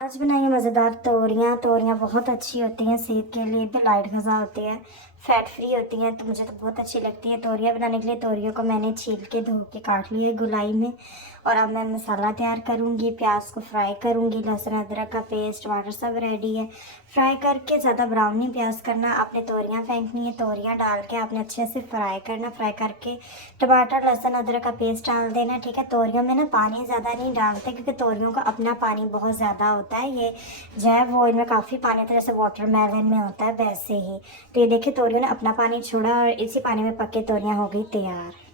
आज बनाएंगे मज़ेदार तोरियाँ। तोरियाँ बहुत अच्छी होती हैं, सेहत के लिए भी लाइट ग़िज़ा होती है, फैट फ्री होती हैं, तो मुझे तो बहुत अच्छी लगती है। तोरियाँ बनाने के लिए तोरियों को मैंने छील के धो के काट लिया है गुलाई में। और अब मैं मसाला तैयार करूँगी। प्याज को फ्राई करूँगी, लहसुन अदरक का पेस्ट, टमाटर सब रेडी है। फ्राई करके ज़्यादा ब्राउन नहीं प्याज करना। आपने तोरियाँ फेंकनी है, तोरियाँ डाल के आपने अच्छे से फ्राई करना। फ्राई करके टमाटर लहसुन अदरक का पेस्ट डाल देना, ठीक है। तोरियों में ना पानी ज़्यादा नहीं डालते क्योंकि तोरियों का अपना पानी बहुत ज़्यादा होता है। ये जो है वो इनमें काफ़ी पानी होता है, जैसे वाटरमेलन में होता है वैसे ही। तो ये देखिए तोरियों ने अपना पानी छोड़ा और इसी पानी में पक के तोरियाँ हो गई तैयार।